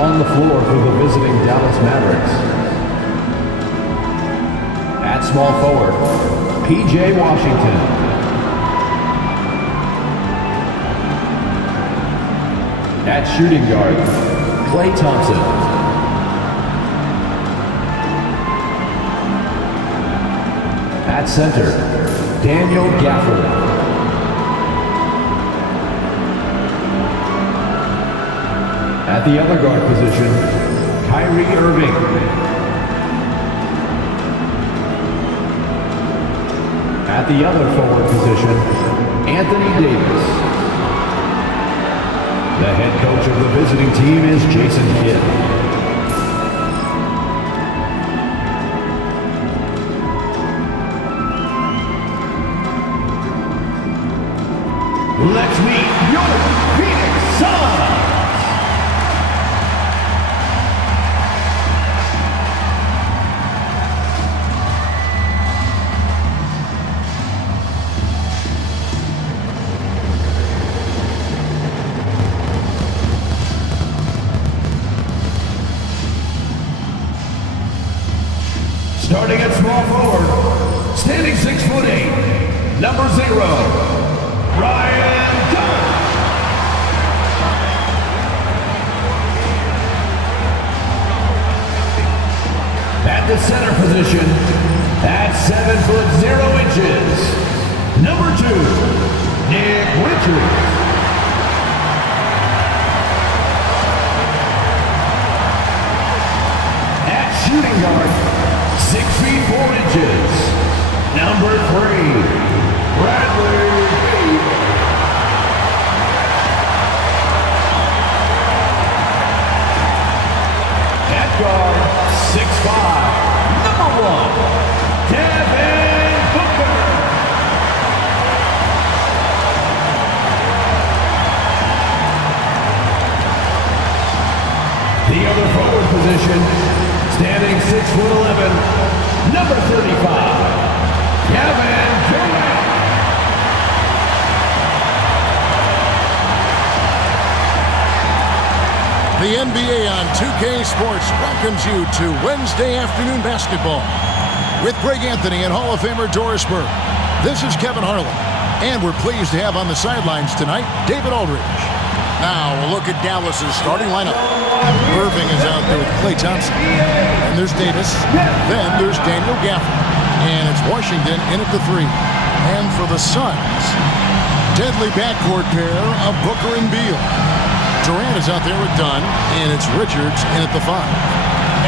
On the floor for the visiting Dallas Mavericks. At small forward, P.J. Washington. At shooting guard, Klay Thompson. At center, Daniel Gafford. At the other guard position, Kyrie Irving. At the other forward position, Anthony Davis. The head coach of the visiting team is Jason Kidd. Let's meet your Phoenix Suns! Starting at small forward, standing 6'8", number 0, Ryan Dunn. At the center position, at 7'0", number 2, Nick Richards. At shooting guard, 6'4", number 3, Bradley Beal. At guard, 6'5", number 1, Devin Booker. The other forward position, standing 6'11", number 35, Kevin Durant. The NBA on 2K Sports welcomes you to Wednesday afternoon basketball with Greg Anthony and Hall of Famer Doris Burke. This is Kevin Harlan, and we're pleased to have on the sidelines tonight David Aldridge. Now a look at Dallas's starting lineup. Irving is out there with Klay Thompson. And there's Davis. Then there's Daniel Gafford. And it's Washington in at the 3. And for the Suns, deadly backcourt pair of Booker and Beal. Durant is out there with Dunn. And it's Richards in at the 5.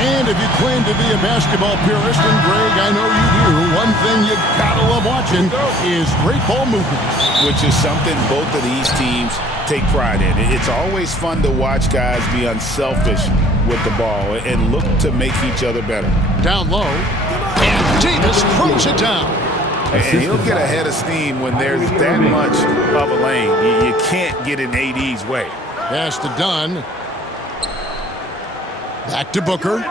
And if you claim to be a basketball purist, and Greg, I know you do, one thing you gotta love watching is great ball movement. Which is something both of these teams take pride in. It's always fun to watch guys be unselfish with the ball and look to make each other better. Down low, and Davis throws it down. And he'll get ahead of steam when there's that much of a lane. You can't get in AD's way. Pass to Dunn. Back to Booker.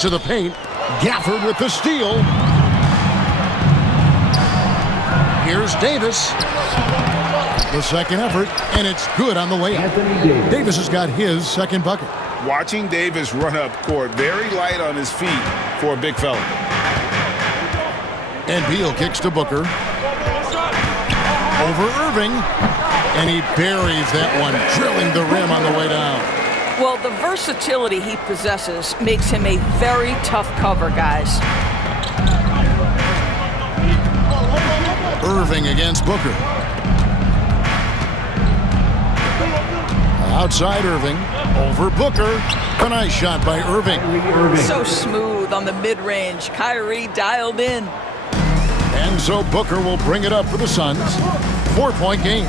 To the paint. Gafford with the steal. Here's Davis. The second effort, and it's good on the layup. Davis has got his second bucket. Watching Davis run up court, very light on his feet for a big fella. And Beal kicks to Booker. Over Irving. And he buries that one, drilling the rim on the way down. Well, the versatility he possesses makes him a very tough cover, guys. Irving against Booker. Outside Irving. Over Booker. A nice shot by Irving. So smooth on the mid-range. Kyrie dialed in. And so Booker will bring it up for the Suns. 4-point game.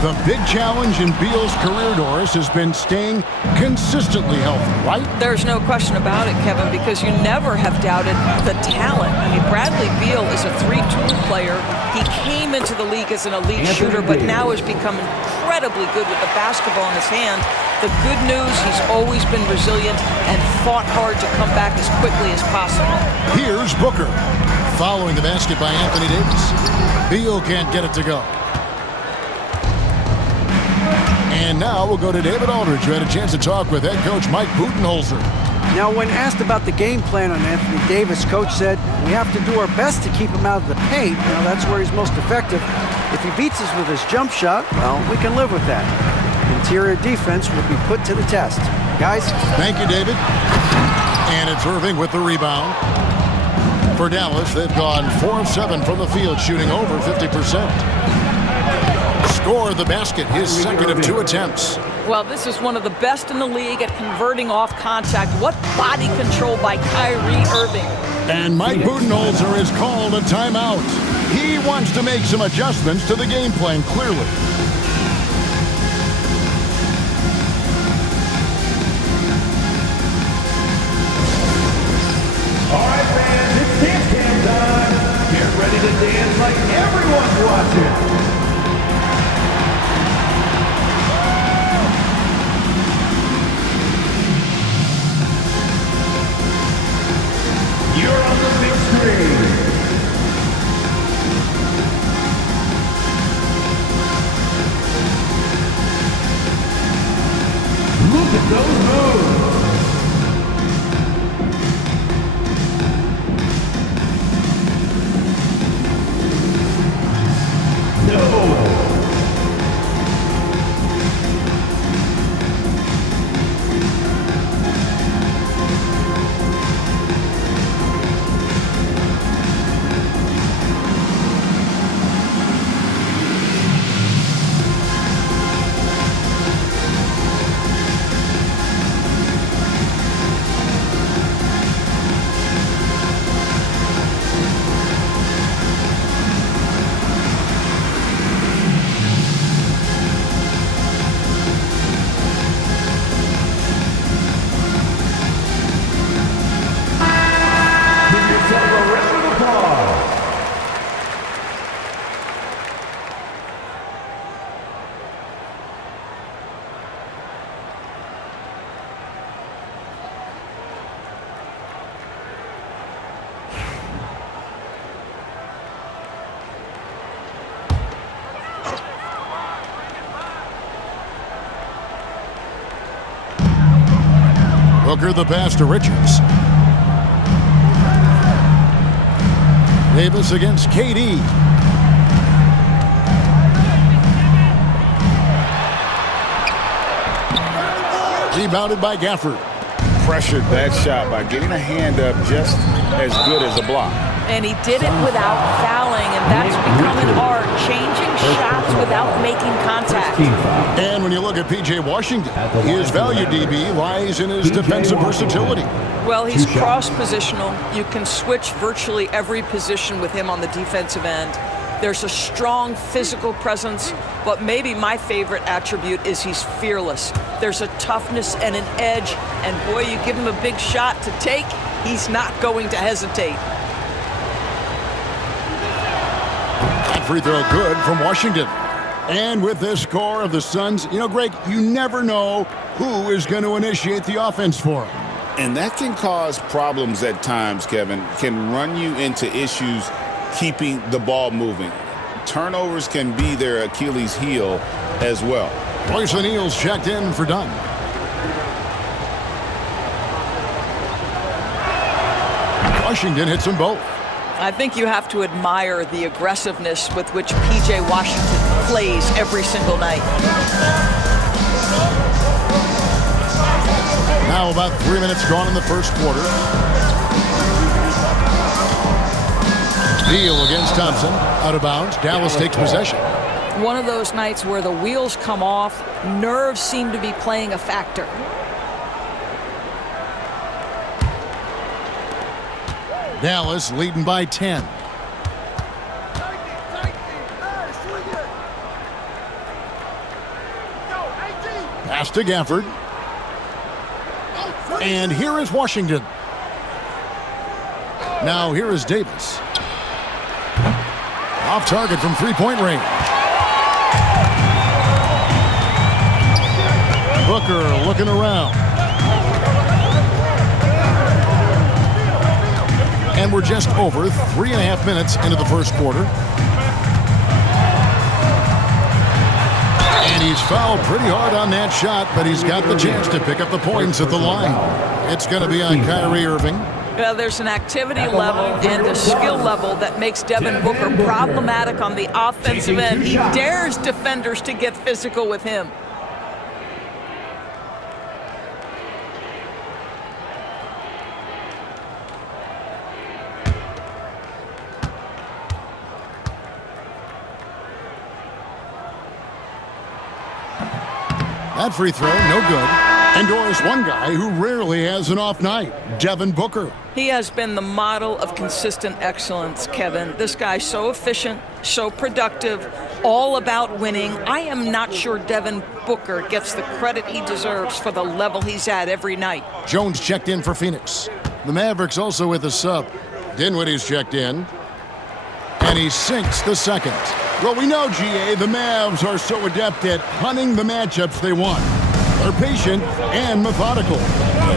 The big challenge in Beal's career, Doris, has been staying consistently healthy, right? There's no question about it, Kevin, because you never have doubted the talent. I mean, Bradley Beal is a 3-tool player. He came into the league as an elite shooter, but now has become incredibly good with the basketball in his hand. The good news, he's always been resilient and fought hard to come back as quickly as possible. Here's Booker. Following the basket by Anthony Davis. Beal can't get it to go. And now we'll go to David Aldridge, who had a chance to talk with head coach Mike Budenholzer. Now, when asked about the game plan on Anthony Davis, coach said, we have to do our best to keep him out of the paint. Now, that's where he's most effective. If he beats us with his jump shot, well, we can live with that. Interior defense will be put to the test. Guys? Thank you, David. And it's Irving with the rebound. For Dallas, they've gone 4 of 7 from the field, shooting over 50%. Score the basket, his second of 2 attempts. Well, this is one of the best in the league at converting off contact. What body control by Kyrie Irving. And Mike Budenholzer is called a timeout. He wants to make some adjustments to the game plan, clearly. All right, fans, it's dance cam time. Get ready to dance like everyone's watching. You're on the big screen. Look at those moves. No. Booker the pass to Richards. Davis against KD. Rebounded by Gafford. Pressured that shot by getting a hand up just as good as a block. And he did it without fouling, and that's become an art, changing shots without making contact. And when you look at P.J. Washington, his value DB lies in his defensive versatility. Well, he's cross-positional. You can switch virtually every position with him on the defensive end. There's a strong physical presence, but maybe my favorite attribute is he's fearless. There's a toughness and an edge, and boy, you give him a big shot to take, he's not going to hesitate. That free throw good from Washington. And with this score of the Suns, you know, Greg, you never know who is going to initiate the offense for them. And that can cause problems at times, Kevin. Can run you into issues keeping the ball moving. Turnovers can be their Achilles heel as well. Royce O'Neal's checked in for Dunn. Washington hits them both. I think you have to admire the aggressiveness with which P.J. Washington plays every single night. Now about 3 minutes gone in the first quarter. Deal against Thompson. Out of bounds. Dallas takes possession. One of those nights where the wheels come off, nerves seem to be playing a factor. Dallas leading by 10. Pass to Gafford. And here is Washington. Now here is Davis. Off target from three-point range. Booker looking around. And we're just over 3.5 minutes into the first quarter. And And he's fouled pretty hard on that shot, but he's got the chance to pick up the points at the line. It's going to be on Kyrie Irving. Well, there's an activity level and a skill level that makes Devin Booker problematic on the offensive end. He dares defenders to get physical with him. That free throw, no good. And Doris, one guy who rarely has an off night, Devin Booker. He has been the model of consistent excellence, Kevin. This guy's so efficient, so productive, all about winning. I am not sure Devin Booker gets the credit he deserves for the level he's at every night. Jones checked in for Phoenix. The Mavericks also with a sub. Dinwiddie's checked in. And he sinks the second. Well, we know, GA, the Mavs are so adept at hunting the matchups they want. They're patient and methodical.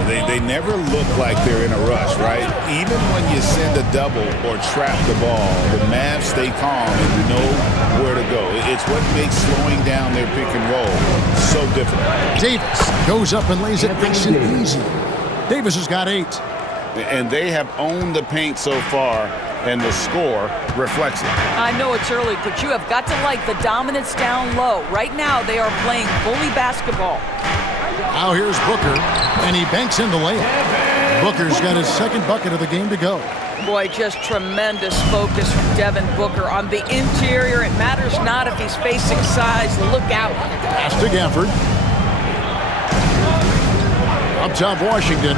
They never look like they're in a rush, right? Even when you send a double or trap the ball, the Mavs stay calm and know where to go. It's what makes slowing down their pick and roll so difficult. Davis goes up and lays it nice and easy. Davis has got 8. And they have owned the paint so far, and the score reflects it. I know it's early, but you have got to like the dominance down low. Right now, they are playing bully basketball. Now here's Booker, and he banks in the layup. Booker's got his second bucket of the game to go. Boy, just tremendous focus from Devin Booker on the interior. It matters not if he's facing size. Look out. Pass to Gafford. Up top, Washington.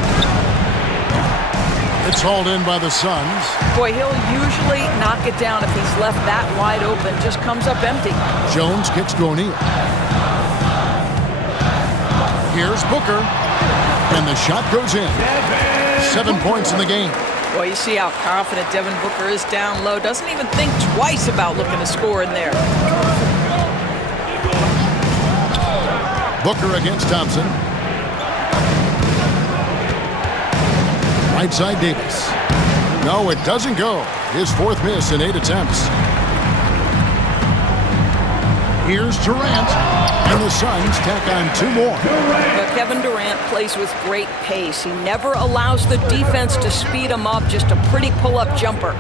It's hauled in by the Suns. Boy, he'll usually knock it down if he's left that wide open. Just comes up empty. Jones kicks to O'Neal. Here's Booker. And the shot goes in. 7 points in the game. Boy, you see how confident Devin Booker is down low. Doesn't even think twice about looking to score in there. Booker against Thompson. Right side Davis. No, it doesn't go. His 4th miss in 8 attempts. Here's Durant. And the Suns tack on 2 more. But Kevin Durant plays with great pace. He never allows the defense to speed him up. Just a pretty pull-up jumper.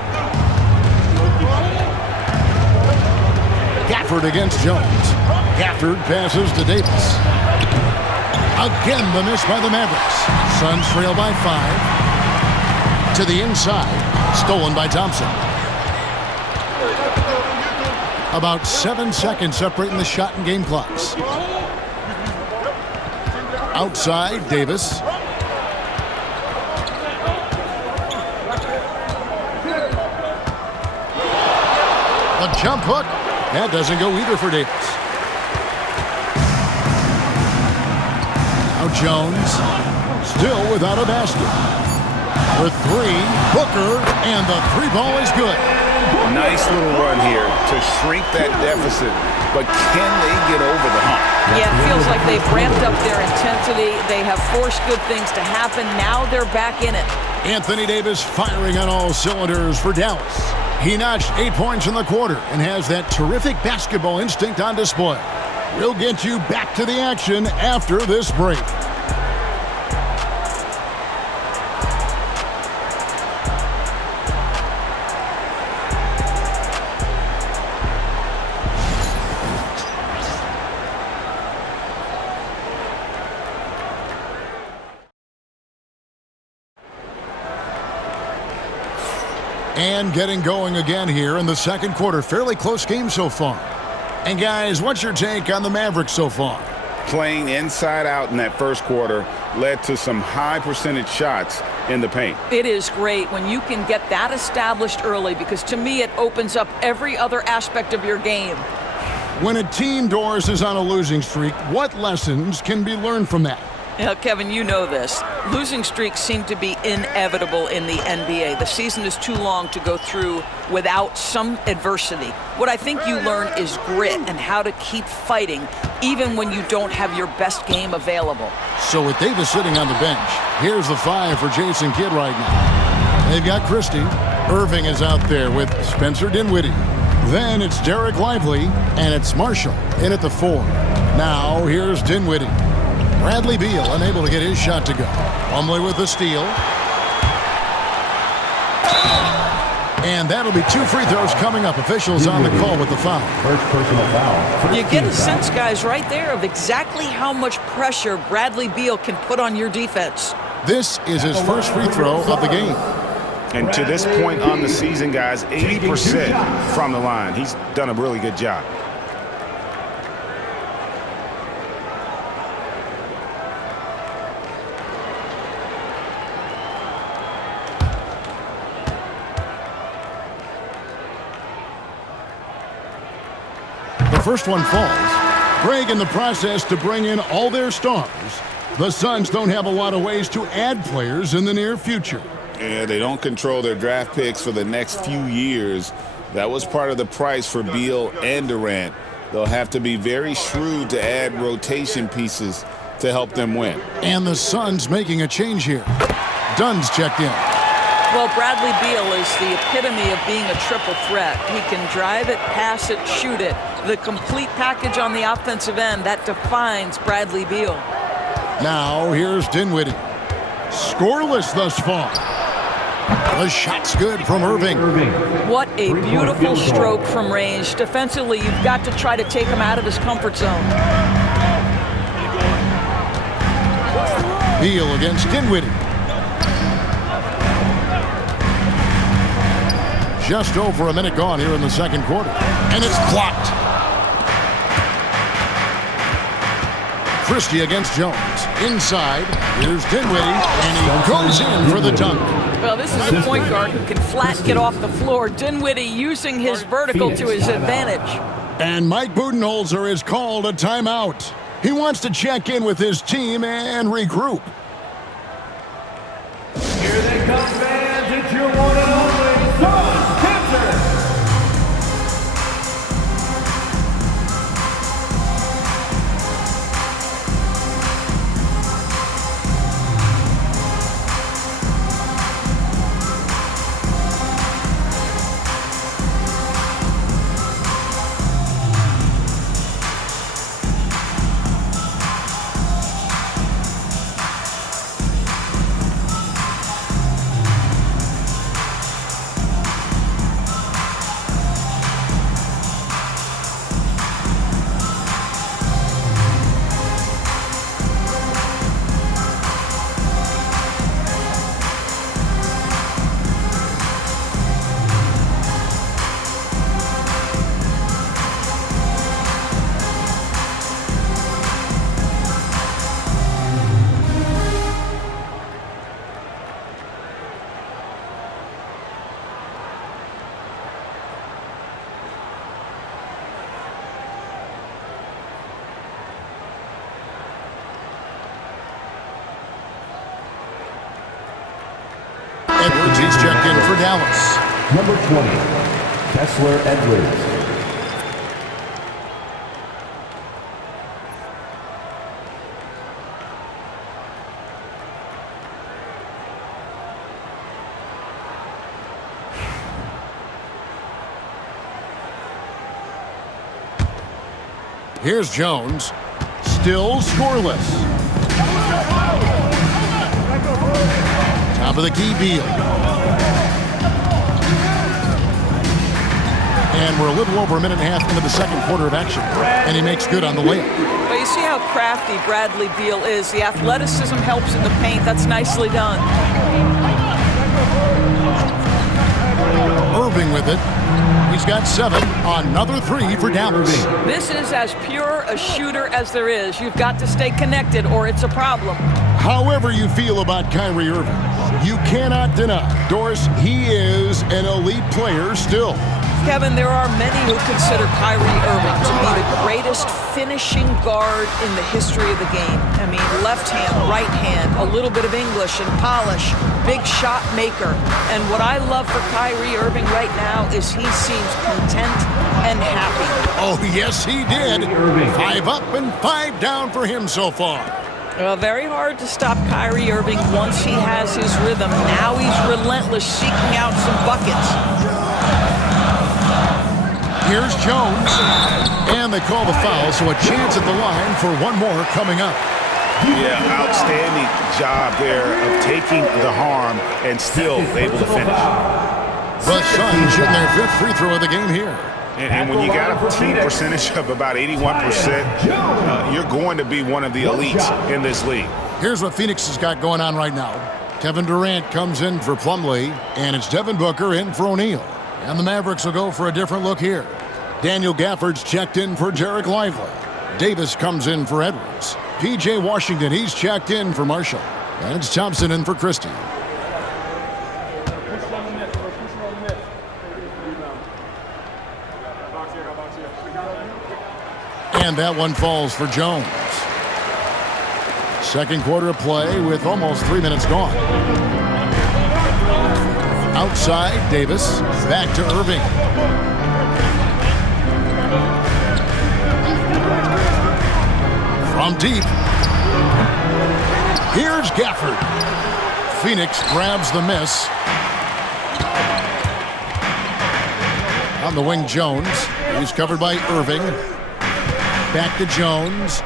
Gafford against Jones. Gafford passes to Davis. Again, the miss by the Mavericks. Suns trail by 5. To the inside, stolen by Thompson. About 7 seconds separating the shot and game clocks. Outside, Davis. The jump hook. That doesn't go either for Davis. Now Jones, still without a basket. For 3, Booker, and the 3 ball is good. Nice little run here to shrink that deficit, but can they get over the hump? Yeah, it feels like they've ramped up their intensity. They have forced good things to happen. Now they're back in it. Anthony Davis firing on all cylinders for Dallas. He notched 8 points in the quarter and has that terrific basketball instinct on display. We'll get you back to the action after this break. And getting going again here in the second quarter. Fairly close game so far. And guys, what's your take on the Mavericks so far? Playing inside out in that first quarter led to some high percentage shots in the paint. It is great when you can get that established early, because to me it opens up every other aspect of your game. When a team, Doris, is on a losing streak, what lessons can be learned from that? Kevin, you know this. Losing streaks seem to be inevitable in the NBA. The season is too long to go through without some adversity. What I think you learn is grit and how to keep fighting even when you don't have your best game available. So with Davis sitting on the bench, here's the 5 for Jason Kidd right now. They've got Christie. Irving is out there with Spencer Dinwiddie. Then it's Derek Lively, and it's Marshall in at the 4. Now here's Dinwiddie. Bradley Beal unable to get his shot to go. Plumlee with the steal. And that'll be 2 free throws coming up. Officials on the call with the foul. First personal foul. You get a sense, guys, right there of exactly how much pressure Bradley Beal can put on your defense. This is his first free throw of the game. And to this point on the season, guys, 80% from the line. He's done a really good job. The first one falls. Greg in the process to bring in all their stars. The Suns don't have a lot of ways to add players in the near future. Yeah, they don't control their draft picks for the next few years. That was part of the price for Beal and Durant. They'll have to be very shrewd to add rotation pieces to help them win. And the Suns making a change here. Dunn's checked in. Well, Bradley Beal is the epitome of being a triple threat. He can drive it, pass it, shoot it. The complete package on the offensive end, that defines Bradley Beal. Now here's Dinwiddie. Scoreless thus far. The shot's good from Irving. What a beautiful stroke from range. Defensively, you've got to try to take him out of his comfort zone. Beal against Dinwiddie. Just over a minute gone here in the second quarter. And it's blocked. Christie against Jones. Inside, here's Dinwiddie, and he goes in for the dunk. Well, this is a point guard who can flat get off the floor. Dinwiddie using his vertical to his advantage. And Mike Budenholzer has called a timeout. He wants to check in with his team and regroup. Here they come, fans. It's your one and only Suns Cancer. Edwards, he's checked in for Dallas. Number 20, Kessler Edwards. Here's Jones. Still scoreless. Top of the key, Beal. And we're a little over a minute and a half into the second quarter of action. And he makes good on the layup. But you see how crafty Bradley Beal is. The athleticism helps in the paint. That's nicely done. Irving with it. He's got 7. Another 3 for Dallas. This is as pure a shooter as there is. You've got to stay connected or it's a problem. However you feel about Kyrie Irving, you cannot deny, Doris, he is an elite player still. Kevin, there are many who consider Kyrie Irving to be the greatest finishing guard in the history of the game. I mean, left hand, right hand, a little bit of English and polish, big shot maker. And what I love for Kyrie Irving right now is he seems content and happy. Oh, yes, he did. 5 up and 5 down for him so far. Very hard to stop Kyrie Irving once he has his rhythm. Now he's relentless, seeking out some buckets. Here's Jones. And And they call the foul, so a chance at the line for one more coming up. Yeah, outstanding job there of taking the harm and still able to finish. The Suns shooting their 5th free throw of the game here. And when you got a team percentage of about 81%, you're going to be one of the elites in this league. Here's what Phoenix has got going on right now. Kevin Durant comes in for Plumlee, and it's Devin Booker in for O'Neal. And the Mavericks will go for a different look here. Daniel Gafford's checked in for Jarek Lively. Davis comes in for Edwards. P.J. Washington, he's checked in for Marshall. And it's Thompson in for Christie. And that one falls for Jones. Second quarter of play with almost 3 minutes gone. Outside, Davis. Back to Irving. From deep. Here's Gafford. Phoenix grabs the miss. On the wing, Jones. He's covered by Irving. Back to Jones.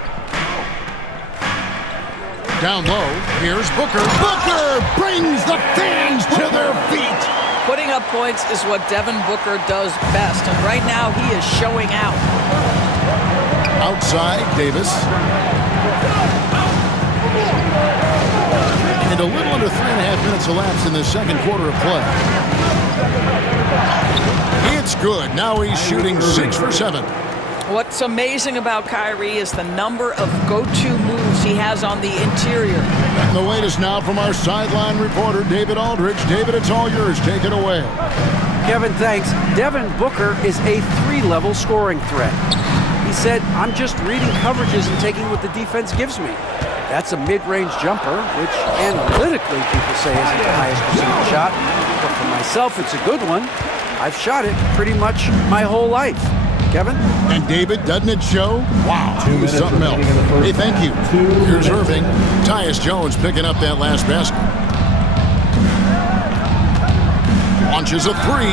Down low, here's Booker. Booker brings the fans to their feet. Putting up points is what Devin Booker does best, and right now he is showing out. Outside, Davis. And a little under 3.5 minutes elapsed in the second quarter of play. It's good. Now he's shooting 6 for 7. What's amazing about Kyrie is the number of go-to moves he has on the interior. And the latest now from our sideline reporter, David Aldridge. David, it's all yours. Take it away. Kevin, thanks. Devin Booker is a 3-level scoring threat. He said, I'm just reading coverages and taking what the defense gives me. That's a mid-range jumper, which analytically people say isn't the highest percentage shot. But for myself, it's a good one. I've shot it pretty much my whole life. Kevin? And David, doesn't it show? Wow, he's something else. Hey, thank you. Here's Irving. Tyus Jones picking up that last basket. Launches a 3,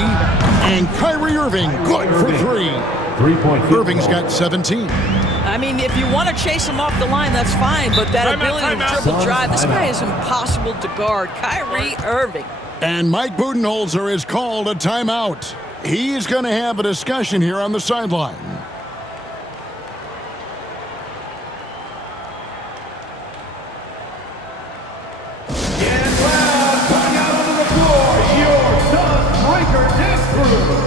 and Kyrie Irving good for 3. 3-point. Irving's got 17. I mean, if you want to chase him off the line, that's fine, but that ability to dribble drive, this guy is impossible to guard. Kyrie Irving. And Mike Budenholzer has called a timeout. He's going to have a discussion here on the sideline. Get loud, coming out onto the floor, your Suns breaker dance crew.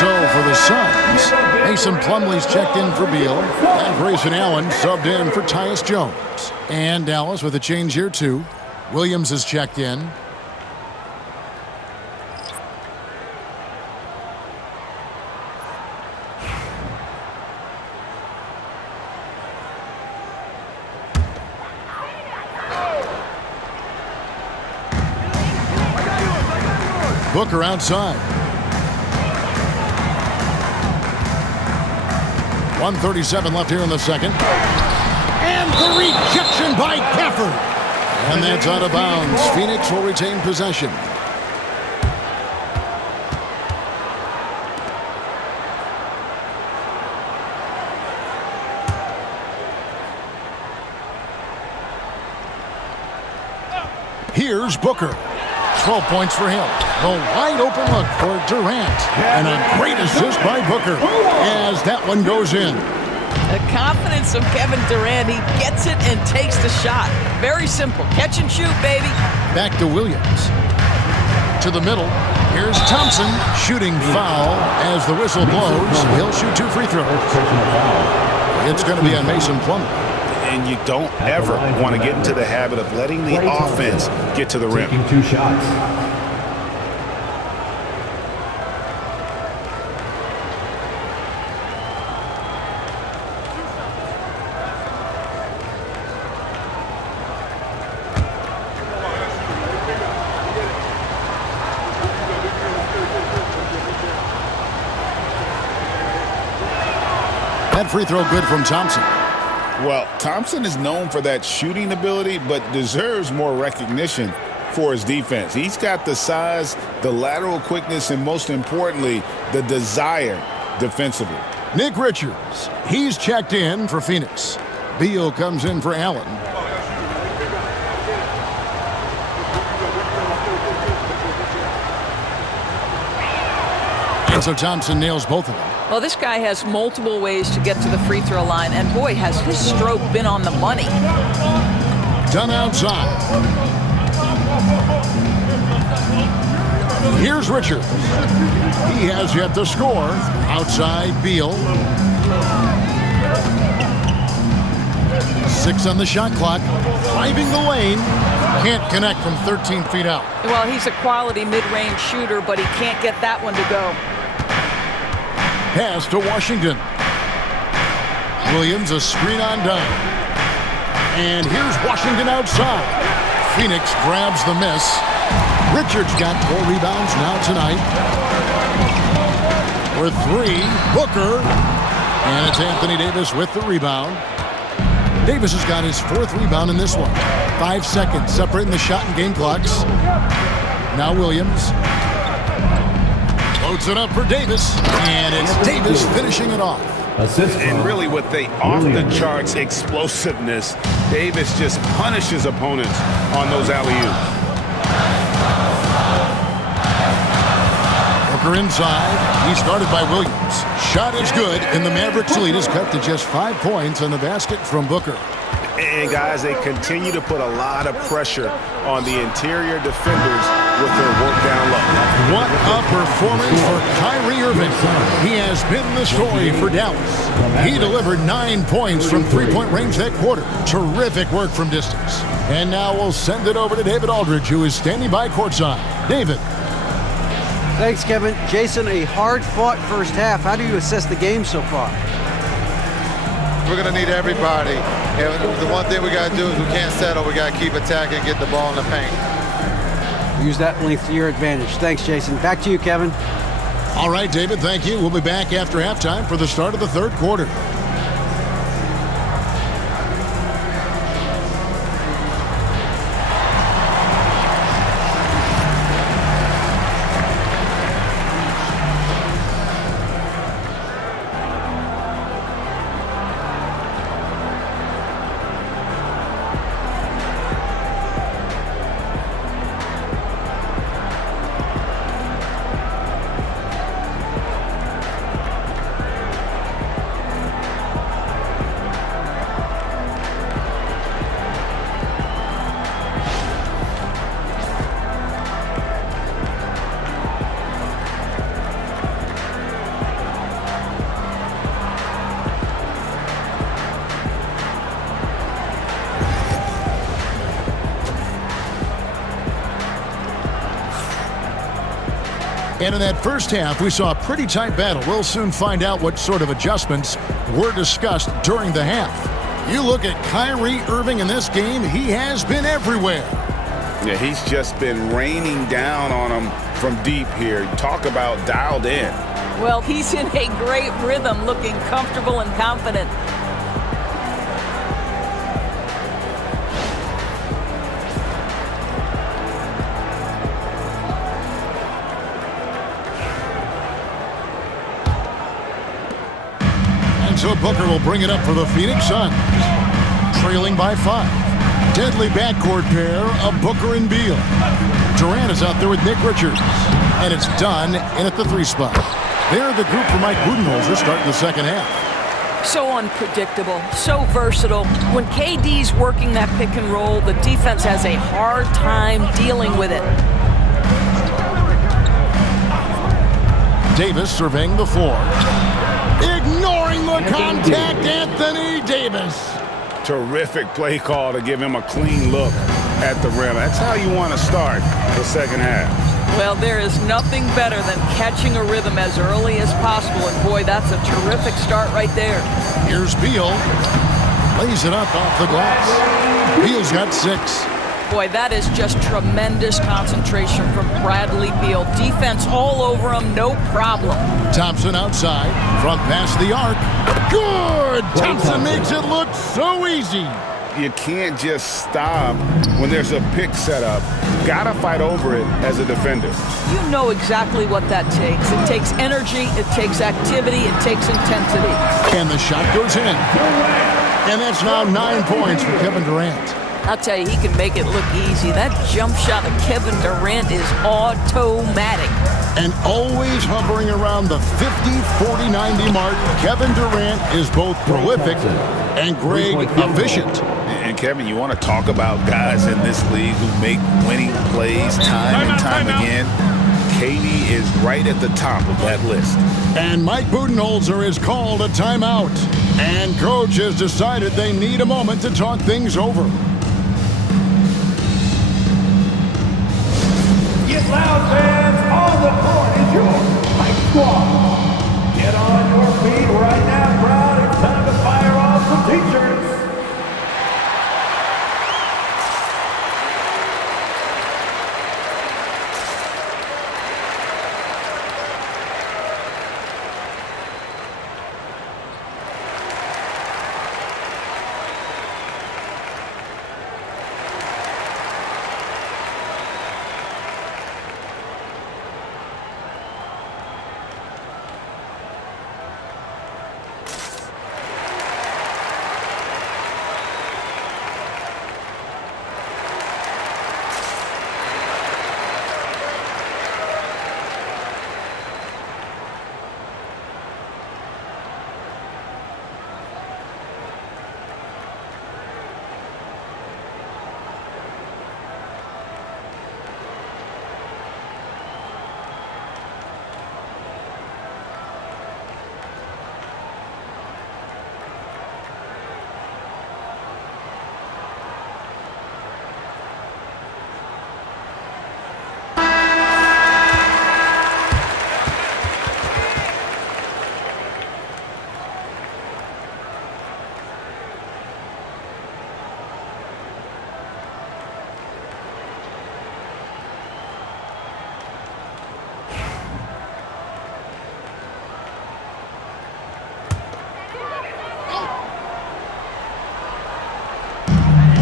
So for the Suns, Mason Plumlee's checked in for Beal, and Grayson Allen subbed in for Tyus Jones. And Dallas with a change here too. Williams is checked in. Booker outside. 1:37 left here in the second. And the rejection by Gafford. And that's out of bounds. Phoenix will retain possession. Here's Booker. 12 points for him. The wide open look for Durant. And a great assist by Booker as that one goes in. The confidence of Kevin Durant. He gets it and takes the shot. Very simple. Catch and shoot, baby. Back to Williams. To the middle. Here's Thompson. Shooting foul as the whistle blows. He'll shoot 2 free throws. It's going to be on Mason Plumlee. And you don't ever want to get into the habit of letting the offense get to the rim. Taking 2 shots. That free throw good from Thompson. Well, Thompson is known for that shooting ability, but deserves more recognition for his defense. He's got the size, the lateral quickness, and most importantly, the desire defensively. Nick Richards, he's checked in for Phoenix. Beal comes in for Allen. And so Thompson nails both of them. Well, this guy has multiple ways to get to the free throw line, and boy, has his stroke been on the money. Done outside. Here's Richards. He has yet to score. Outside, Beal. 6 on the shot clock. Driving the lane. Can't connect from 13 feet out. Well, he's a quality mid-range shooter, but he can't get that one to go. Pass to Washington. Williams, a screen on down. And here's Washington outside. Phoenix grabs the miss. Richards got 4 rebounds now tonight. For 3, Booker. And it's Anthony Davis with the rebound. Davis has got his 4th rebound in this one. 5 seconds separating the shot and game clocks. Now Williams. Loads it up for Davis, and it's Davis finishing it off. And really with the off-the-charts explosiveness, Davis just punishes opponents on those alley-oops. Booker inside. He started by Williams. Shot is good, and the Mavericks lead is cut to just 5 points on the basket from Booker. And guys, they continue to put a lot of pressure on the interior defenders with their work down low. What a performance for Kyrie Irving. He has been the story for Dallas. He delivered 9 points from 3-point range that quarter. Terrific work from distance. And now we'll send it over to David Aldridge, who is standing by courtside. David. Thanks, Kevin. Jason, a hard-fought first half. How do you assess the game so far? We're going to need everybody. And the one thing we got to do is we can't settle. We got to keep attacking and get the ball in the paint. Use that length to your advantage. Thanks, Jason. Back to you, Kevin. All right, David, thank you. We'll be back after halftime for the start of the 3rd quarter. And in that first half, we saw a pretty tight battle. We'll soon find out what sort of adjustments were discussed during the half. You look at Kyrie Irving in this game, he has been everywhere. Yeah, he's just been raining down on them from deep here. Talk about dialed in. Well, he's in a great rhythm, looking comfortable and confident. So Booker will bring it up for the Phoenix Suns, trailing by 5. Deadly backcourt pair of Booker and Beal. Durant is out there with Nick Richards. And it's done in at the 3 spot. They're the group for Mike Budenholzer starting the second half. So unpredictable, so versatile. When KD's working that pick and roll, the defense has a hard time dealing with it. Davis surveying the floor. Ignoring the contact, Anthony Davis. Terrific play call to give him a clean look at the rim. That's how you want to start the second half. Well, there is nothing better than catching a rhythm as early as possible, and boy, that's a terrific start right there. Here's Beal. Lays it up off the glass. Beal's got 6. Boy, that is just tremendous concentration from Bradley Beal. Defense all over him, no problem. Thompson outside, front past the arc. Good! Thompson makes it look so easy. You can't just stop when there's a pick set up. Gotta fight over it as a defender. You know exactly what that takes. It takes energy, it takes activity, it takes intensity. And the shot goes in. And that's now 9 points for Kevin Durant. I'll tell you, he can make it look easy. That jump shot of Kevin Durant is automatic. And always hovering around the 50, 40, 90 mark, Kevin Durant is both prolific and, Greg, efficient. And Kevin, you want to talk about guys in this league who make winning plays time and time again? KD is right at the top of that list. And Mike Budenholzer has called a timeout. And coach has decided they need a moment to talk things over. Get loud, fans. On the court is your Mike Squad. Get on your feet right now, crowd. It's time to fire off some t-shirts.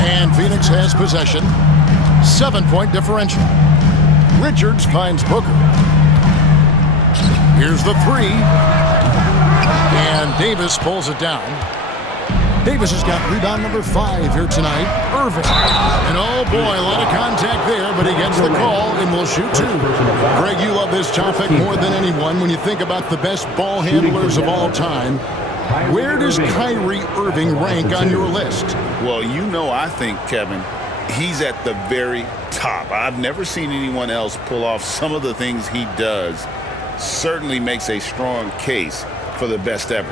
And Phoenix has possession. 7-point differential. Richards finds Booker. Here's the 3. And Davis pulls it down. Davis has got rebound number 5 here tonight. Irving. And oh boy, a lot of contact there, but he gets the call and will shoot 2. Greg, you love this topic more than anyone when you think about the best ball handlers of all time. Where does Kyrie Irving rank on your list? Well, you know, I think, Kevin, he's at the very top. I've never seen anyone else pull off some of the things he does. Certainly makes a strong case for the best ever.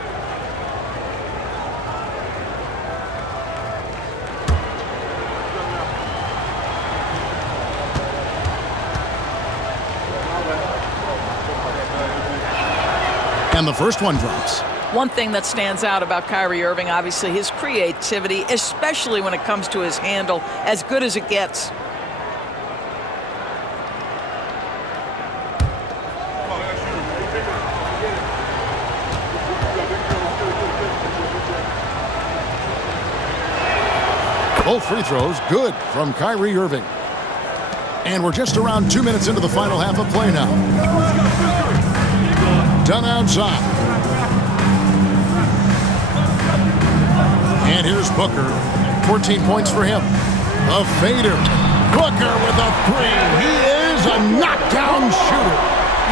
And the first one drops. One thing that stands out about Kyrie Irving, obviously, his creativity, especially when it comes to his handle, as good as it gets. Both free throws good from Kyrie Irving. And we're just around 2 minutes into the final half of play now. Done outside. And here's Booker. 14 points for him. A fader. Booker with a three. He is a knockdown shooter.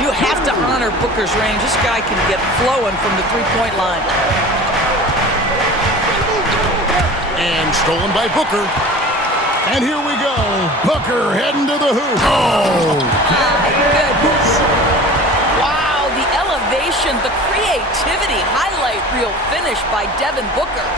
You have to honor Booker's range. This guy can get flowing from the three-point line. And stolen by Booker. And here we go. Booker heading to the hoop. Oh! My goodness. Wow, the elevation, the creativity, highlight reel finish by Devin Booker.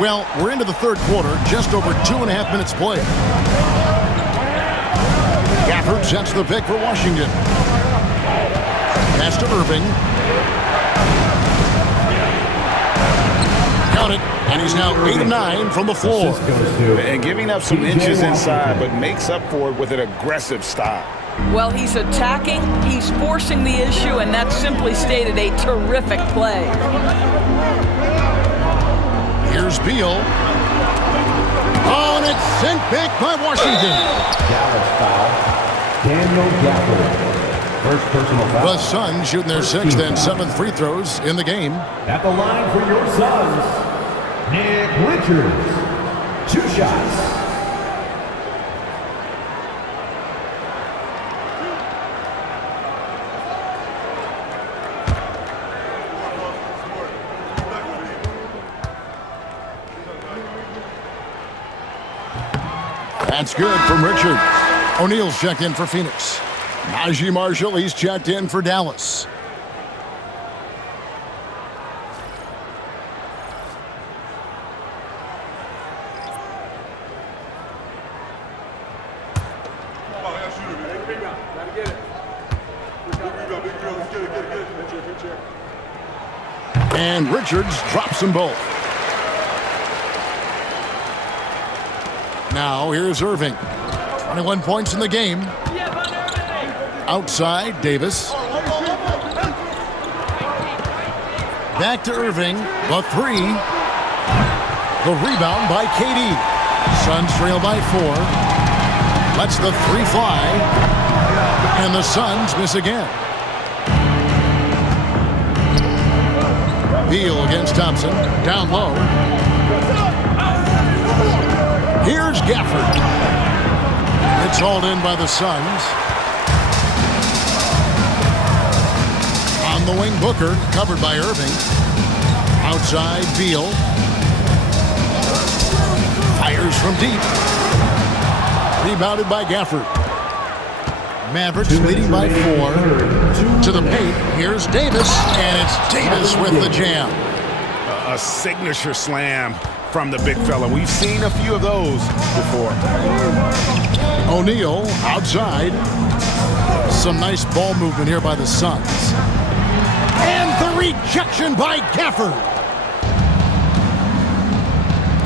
Well, we're into the third quarter, just over 2.5 minutes played. Gafford sets the pick for Washington. Pass to Irving. Got it, and he's now 8 of 9 from the floor. And giving up some inches inside, but makes up for it with an aggressive stop. Well, he's attacking, he's forcing the issue, and that simply stated a terrific play. Here's Beal. Oh, and it's sent back by Washington. Dallas foul. Daniel Gafford. First personal foul. The Suns shooting their 6th and 7th free throws in the game. At the line for your Suns, Nick Richards. 2 shots. That's good from Richard. O'Neal's checked in for Phoenix. Najee Marshall, he's checked in for Dallas. And Richards drops them both. Now here's Irving. 21 points in the game. Outside, Davis. Back to Irving. The three. The rebound by KD. Suns trail by 4. Lets the three fly. And the Suns miss again. Beal against Thompson. Down low. Here's Gafford. It's hauled in by the Suns. On the wing, Booker, covered by Irving. Outside, Beal. Fires from deep. Rebounded by Gafford. Mavericks leading by 4. To the paint, here's Davis, and it's Davis with the jam. A signature slam from the big fella. We've seen a few of those before. O'Neal outside. Some nice ball movement here by the Suns. And the rejection by Gafford.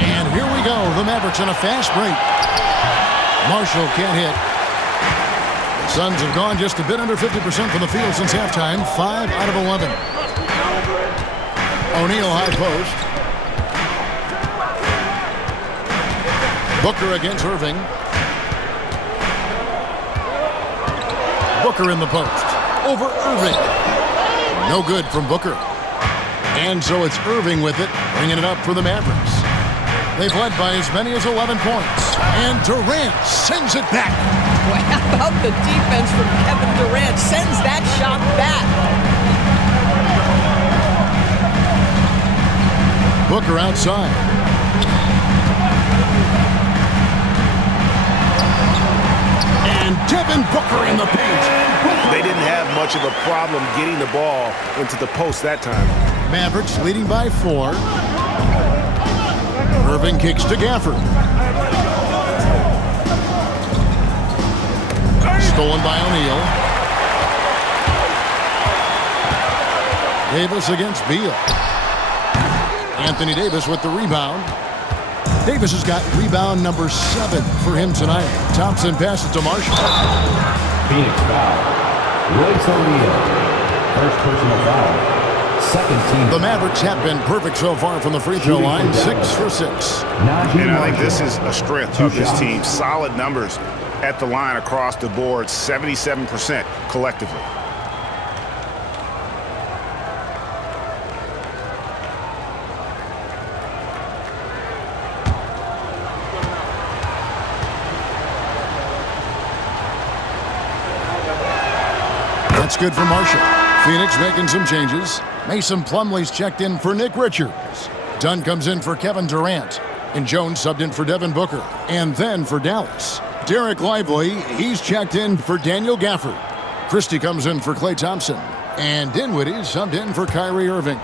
And here we go. The Mavericks on a fast break. Marshall can't hit. Suns have gone just a bit under 50% from the field since halftime. 5 out of 11. O'Neal high post. Booker against Irving. Booker in the post. Over Irving. No good from Booker. And so it's Irving with it, bringing it up for the Mavericks. They've led by as many as 11 points. And Durant sends it back. Well, how about the defense from Kevin Durant? Sends that shot back. Booker outside. And Devin Booker in the paint. They didn't have much of a problem getting the ball into the post that time. Mavericks leading by 4. Irving kicks to Gafford. Stolen by O'Neal. Davis against Beal. Anthony Davis with the rebound. Davis has got rebound number 7 for him tonight. Thompson passes to Marshall. Phoenix foul. Royce O'Neal. First personal foul. Second team. The Mavericks have been perfect so far from the free throw line. 6 for 6. And I think this is a strength of this team. Solid numbers at the line across the board. 77% collectively. That's good for Marshall. Phoenix making some changes. Mason Plumlee's checked in for Nick Richards. Dunn comes in for Kevin Durant. And Jones subbed in for Devin Booker. And then for Dallas, Derek Lively, he's checked in for Daniel Gafford. Christie comes in for Klay Thompson. And Dinwiddie subbed in for Kyrie Irving.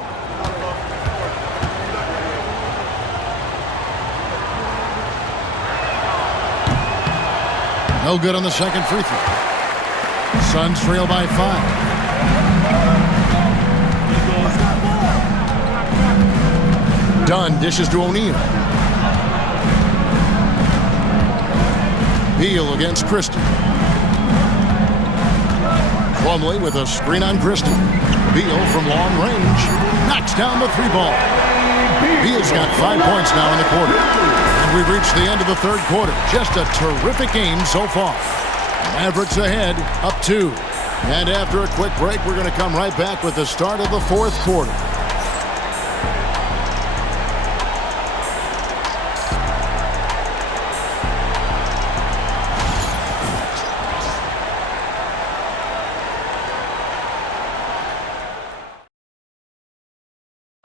No good on the second free throw. Suns trail by 5. Dunn dishes to O'Neal. Beal against Christie. Plumlee with a screen on Christie. Beal from long range knocks down the three ball. Beal's got 5 points now in the quarter. And we've reached the end of the third quarter. Just a terrific game so far. Mavericks ahead, up 2. And after a quick break, we're going to come right back with the start of the fourth quarter.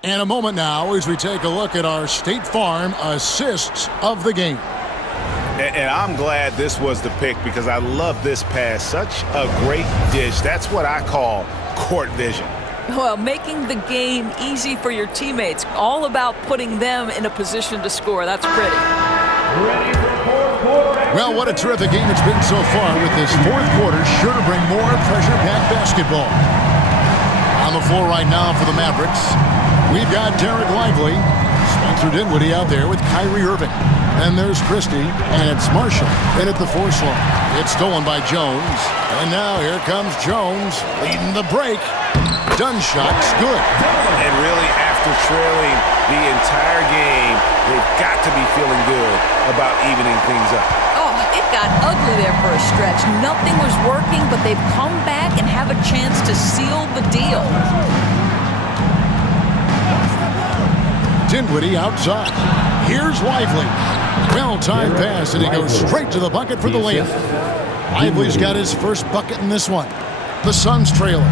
And a moment now as we take a look at our State Farm assists of the game. And I'm glad this was the pick because I love this pass. Such a great dish. That's what I call court vision. Well, making the game easy for your teammates. All about putting them in a position to score. That's pretty. Well, what a terrific game it's been so far with this fourth quarter. Sure to bring more pressure-packed basketball. On the floor right now for the Mavericks, we've got Derek Lively, Spencer Dinwiddie out there with Kyrie Irving. And there's Christie, and it's Marshall in at the 4 slot. It's stolen by Jones. And now here comes Jones leading the break. Dunn shot's good. And really, after trailing the entire game, they've got to be feeling good about evening things up. Oh, it got ugly there for a stretch. Nothing was working, but they've come back and have a chance to seal the deal. Dinwiddie outside. Here's Lively. Well-timed pass, and he goes straight to the bucket for the layup. Lively's got his first bucket in this one. The Suns trailing.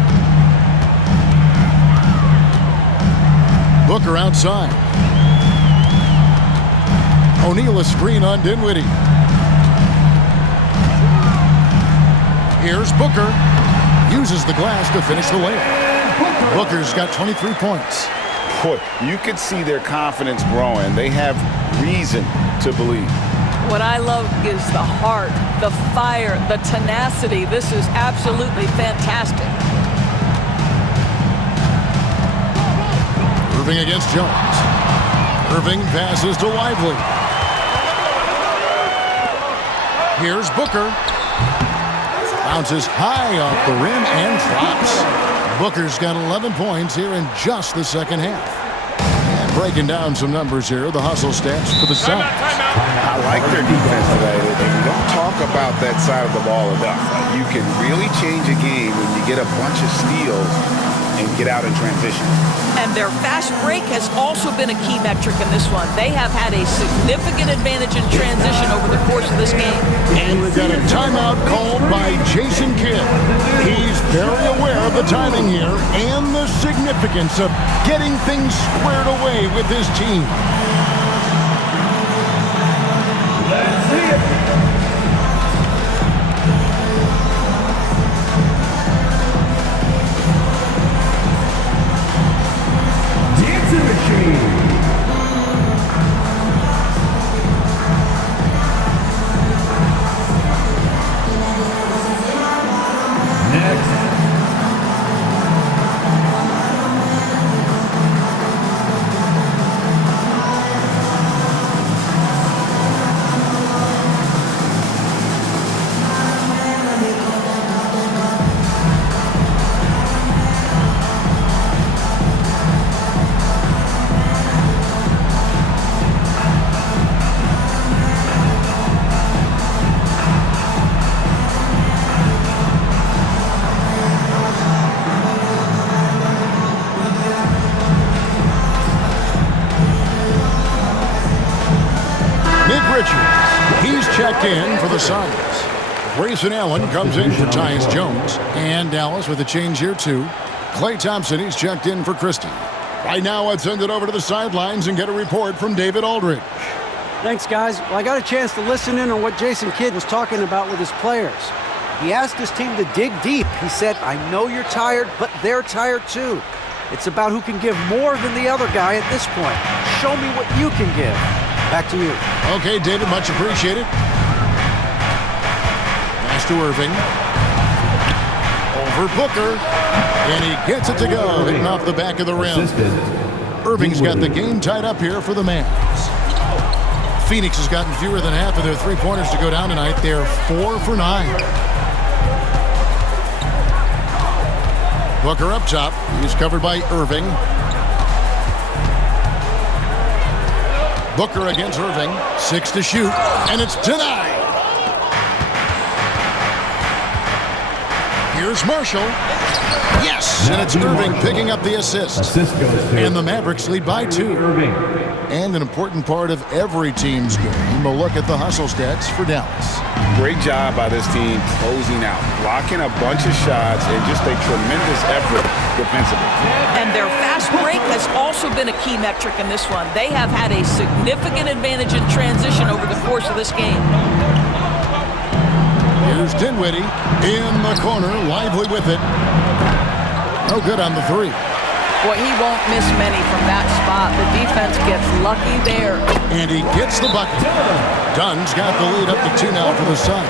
Booker outside. O'Neal a screen on Dinwiddie. Here's Booker. Uses the glass to finish the layup. Booker's got 23 points. Boy, you could see their confidence growing. They have reason to believe. What I love is the heart, the fire, the tenacity. This is absolutely fantastic. Irving against Jones. Irving passes to Lively. Here's Booker. Bounces high off the rim and drops. Booker's got 11 points here in just the second half. And breaking down some numbers here, the hustle stats for the Suns. I like their defense today. You don't talk about that side of the ball enough. You can really change a game when you get a bunch of steals and get out in transition. And their fast break has also been a key metric in this one. They have had a significant advantage in transition over the course of this game. And we've got a timeout called by Jason Kidd. He's very aware of the timing here and the significance of getting things squared away with his team. Let's see it. Dancing machine. Next. Nick Richards, he's checked in for the Suns. Grayson Allen comes in for Tyus Jones. And Dallas with a change here, too. Klay Thompson, he's checked in for Christie. Right now, let's send it over to the sidelines and get a report from David Aldridge. Thanks, guys. Well, I got a chance to listen in on what Jason Kidd was talking about with his players. He asked his team to dig deep. He said, I know you're tired, but they're tired too. It's about who can give more than the other guy at this point. Show me what you can give. Back to you. Okay, David, much appreciated. Pass to Irving. Over Booker. And he gets it to go, hitting off the back of the rim. Irving's got the game tied up here for the Mavs. Phoenix has gotten fewer than half of their three-pointers to go down tonight. They're 4 for 9. Booker up top. He's covered by Irving. Booker against Irving. 6 to shoot. And it's denied. Here's Marshall. Yes! And it's Irving picking up the assist. And the Mavericks lead by 2. And an important part of every team's game, we'll look at the hustle stats for Dallas. Great job by this team closing out, blocking a bunch of shots, and just a tremendous effort defensively. And their fast break has also been a key metric in this one. They have had a significant advantage in transition over the course of this game. Here's Dinwiddie in the corner, lively with it. No good on the 3. Boy, he won't miss many from that spot. The defense gets lucky there. And he gets the bucket. Dunn's got the lead up to 2 now for the Suns.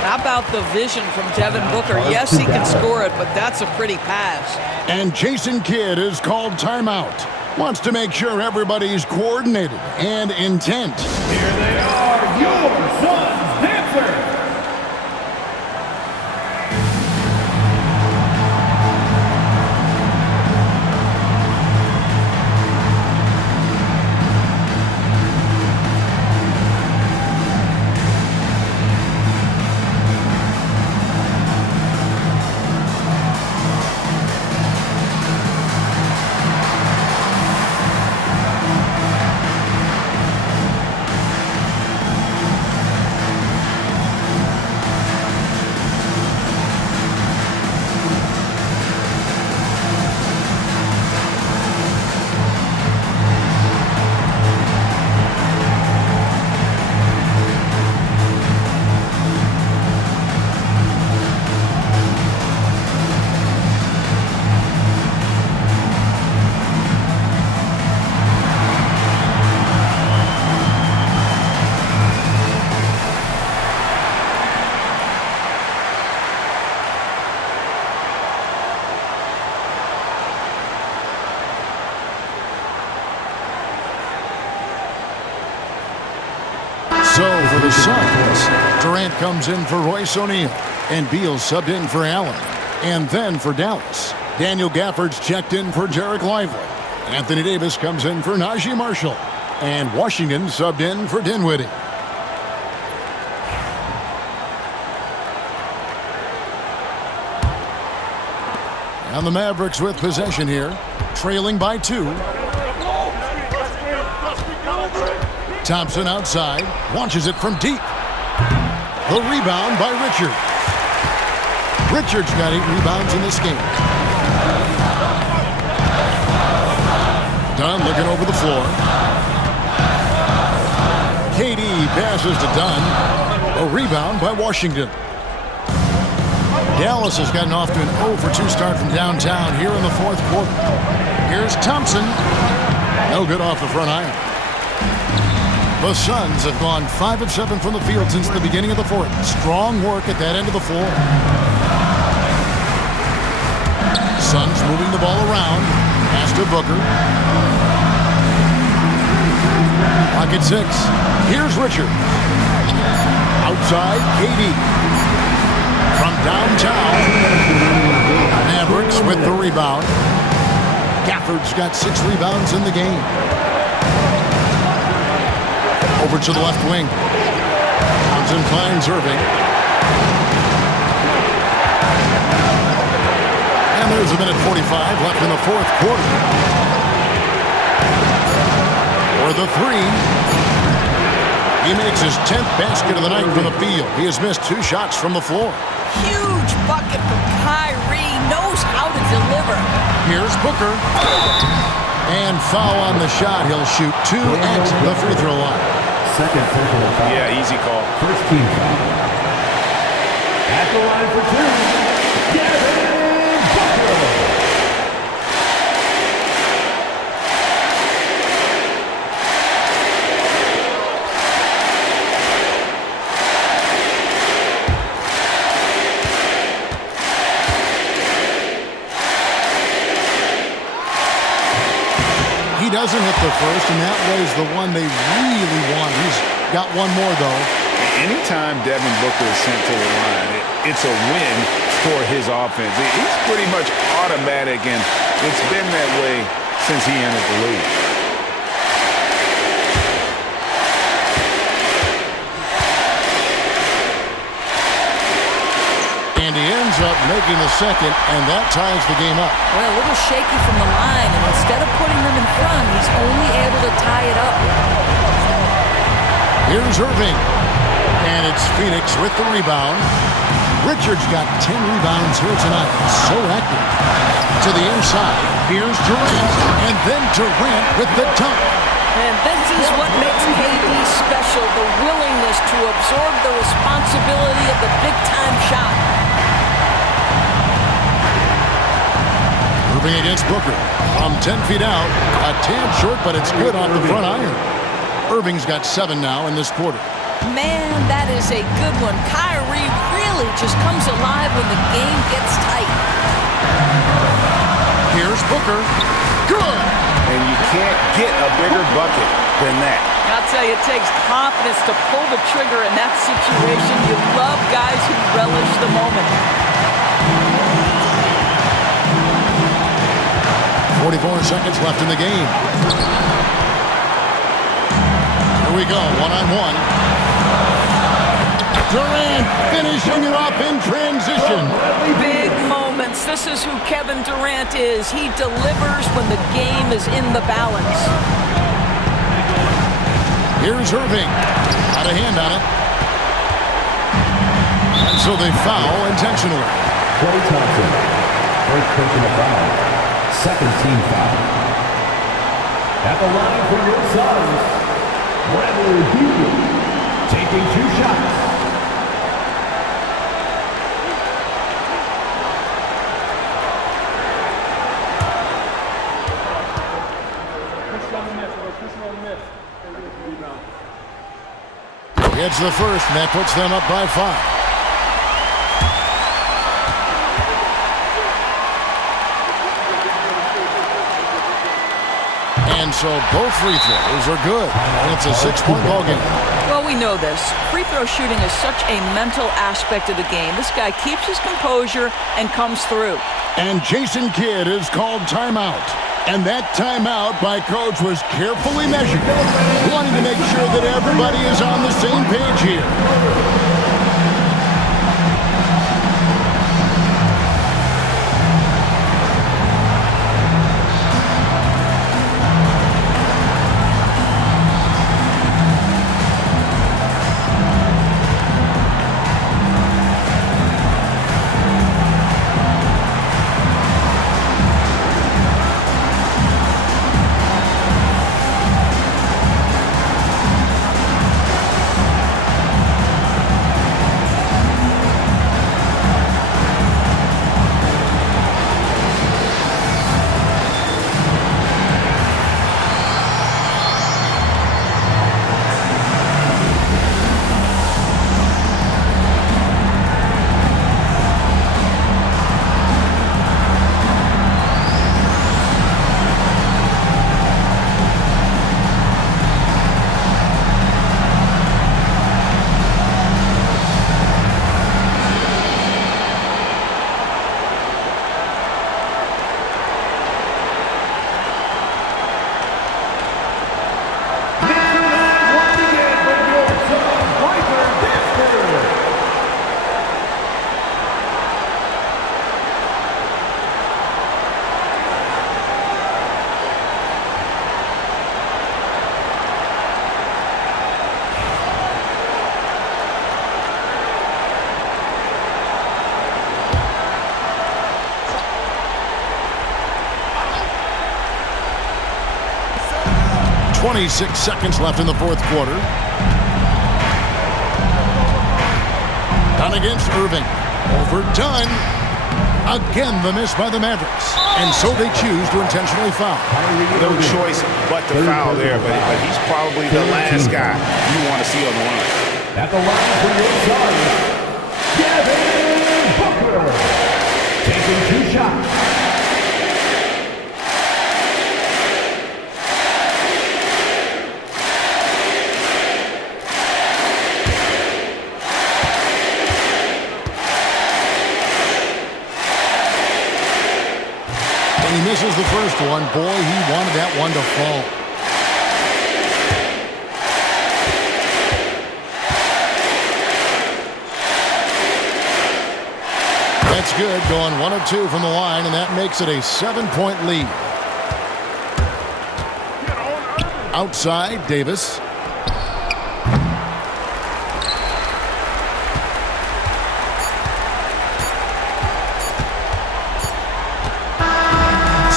How about the vision from Devin Booker? Yes, he can score it, but that's a pretty pass. And Jason Kidd is called timeout. Wants to make sure everybody's coordinated and intent. Here they are, your Suns dancers. So for the Suns, Durant comes in for Royce O'Neal, and Beal subbed in for Allen. And then for Dallas, Daniel Gafford's checked in for Derek Lively. Anthony Davis comes in for Najee Marshall, and Washington subbed in for Dinwiddie. And the Mavericks with possession here, trailing by 2. Thompson outside, launches it from deep. The rebound by Richard. Richard's got 8 rebounds in this game. Dunn looking over the floor. KD passes to Dunn. A rebound by Washington. Dallas has gotten off to an 0 for 2 start from downtown here in the 4th quarter. Here's Thompson. No good off the front iron. The Suns have gone 5 of 7 from the field since the beginning of the 4th. Strong work at that end of the floor. Suns moving the ball around. Pass to Booker. Clock at 6. Here's Richard. Outside, KD. From downtown. Mavericks with the rebound. Gafford's got 6 rebounds in the game. Over to the left wing. Thompson finds Irving. And there's a minute 45 left in the 4th quarter. For the 3. He makes his 10th basket of the night from the field. He has missed 2 shots from the floor. Huge bucket from Kyrie. Knows how to deliver. Here's Booker. And foul on the shot. He'll shoot 2 at the free throw line. Second personal foul. Yeah, easy call. First team foul. At the line for 2, Devin Booker. He doesn't hit the first, and that was the one they really want. He's got one more, though. Anytime Devin Booker is sent to the line, it's a win for his offense. He's pretty much automatic, and it's been that way since he entered the league. And he ends up making the second, and that ties the game up. Well, a little shaky from the line, and instead of putting them in front, he's only able to tie it up. Here's Irving. And it's Phoenix with the rebound. Richards got 10 rebounds here tonight. So active. To the inside. Here's Durant. And then Durant with the dunk. And this is what makes KD special, the willingness to absorb the responsibility of the big-time shot. Irving against Booker. From 10 feet out. A tad short, but it's good off the front iron. Irving's got 7 now in this quarter. Man, that is a good one. Kyrie really just comes alive when the game gets tight. Here's Booker. Good! And you can't get a bigger bucket than that. I'll tell you, it takes confidence to pull the trigger in that situation. You love guys who relish the moment. 44 seconds left in the game. Here we go, one-on-one. Durant finishing it off in transition. Big moments. This is who Kevin Durant is. He delivers when the game is in the balance. Here's Irving. Got a hand on it. And so they foul intentionally. Klay Thompson. First personal foul. Second team foul. At the line for your Suns, Bradley Beal taking 2 shots. Gets the first, and that puts them up by 5. And so both free throws are good. And it's a 6-point ball game. Well, we know this. Free throw shooting is such a mental aspect of the game. This guy keeps his composure and comes through. And Jason Kidd is called timeout. And that timeout by Coach was carefully measured, wanting to make sure that everybody is on the same page here. 26 seconds left in the fourth quarter. Done against Irving. Overdone. Again, the miss by the Mavericks. And so they choose to intentionally foul. No choice but to foul there, but he's probably the last guy you want to see on the line. At the line for your son, Devin Booker. Taking 2 shots. He misses the first one. Boy, he wanted that one to fall. That's good, going 1 of 2 from the line, and that makes it a 7-point lead. Outside, Davis.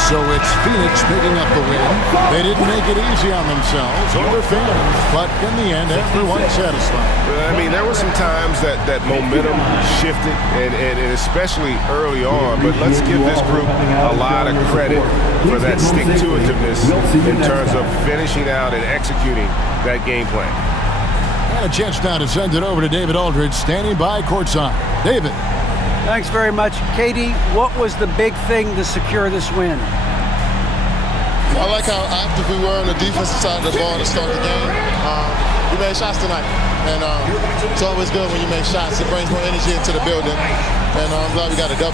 So it's Phoenix picking up the win. They didn't make it easy on themselves or their fans, but in the end, everyone's satisfied. I mean, there were some times that momentum shifted, and especially early on, but let's give this group a lot of credit for that stick-to-itiveness in terms of finishing out and executing that game plan. And a chance now to send it over to David Aldridge, standing by courtside. David. Thanks very much. Katie, what was the big thing to secure this win? I like how active we were on the defensive side of the ball to start the game. We made shots tonight, and it's always good when you make shots. It brings more energy into the building, and I'm glad we got a W.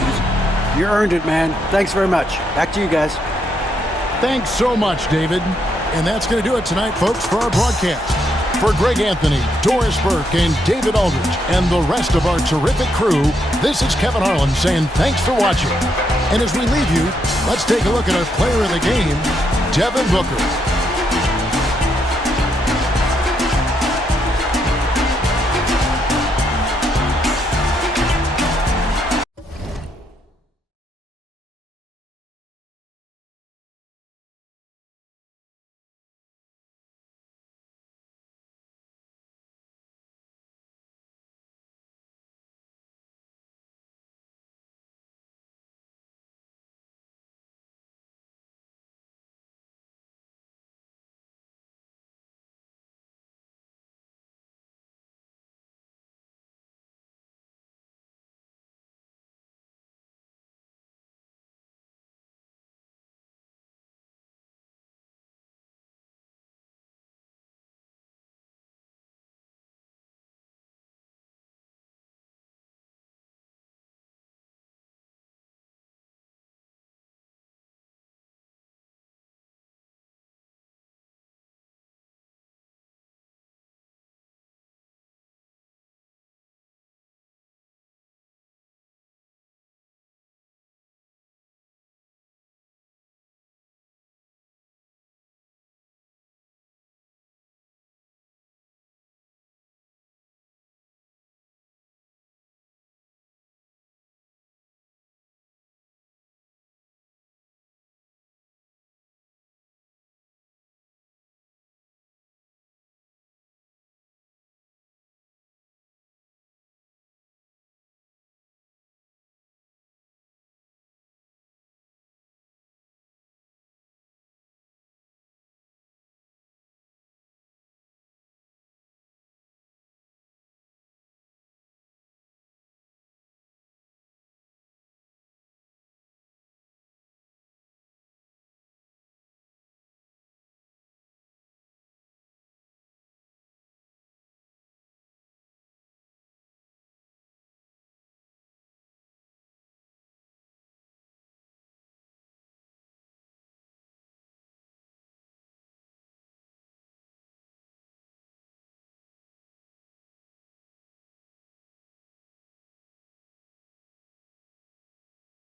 You earned it, man. Thanks very much. Back to you guys. Thanks so much, David. And that's going to do it tonight, folks, for our broadcast. For Greg Anthony, Doris Burke, and David Aldridge, and the rest of our terrific crew, this is Kevin Harlan saying thanks for watching. And as we leave you, let's take a look at our player of the game, Devin Booker.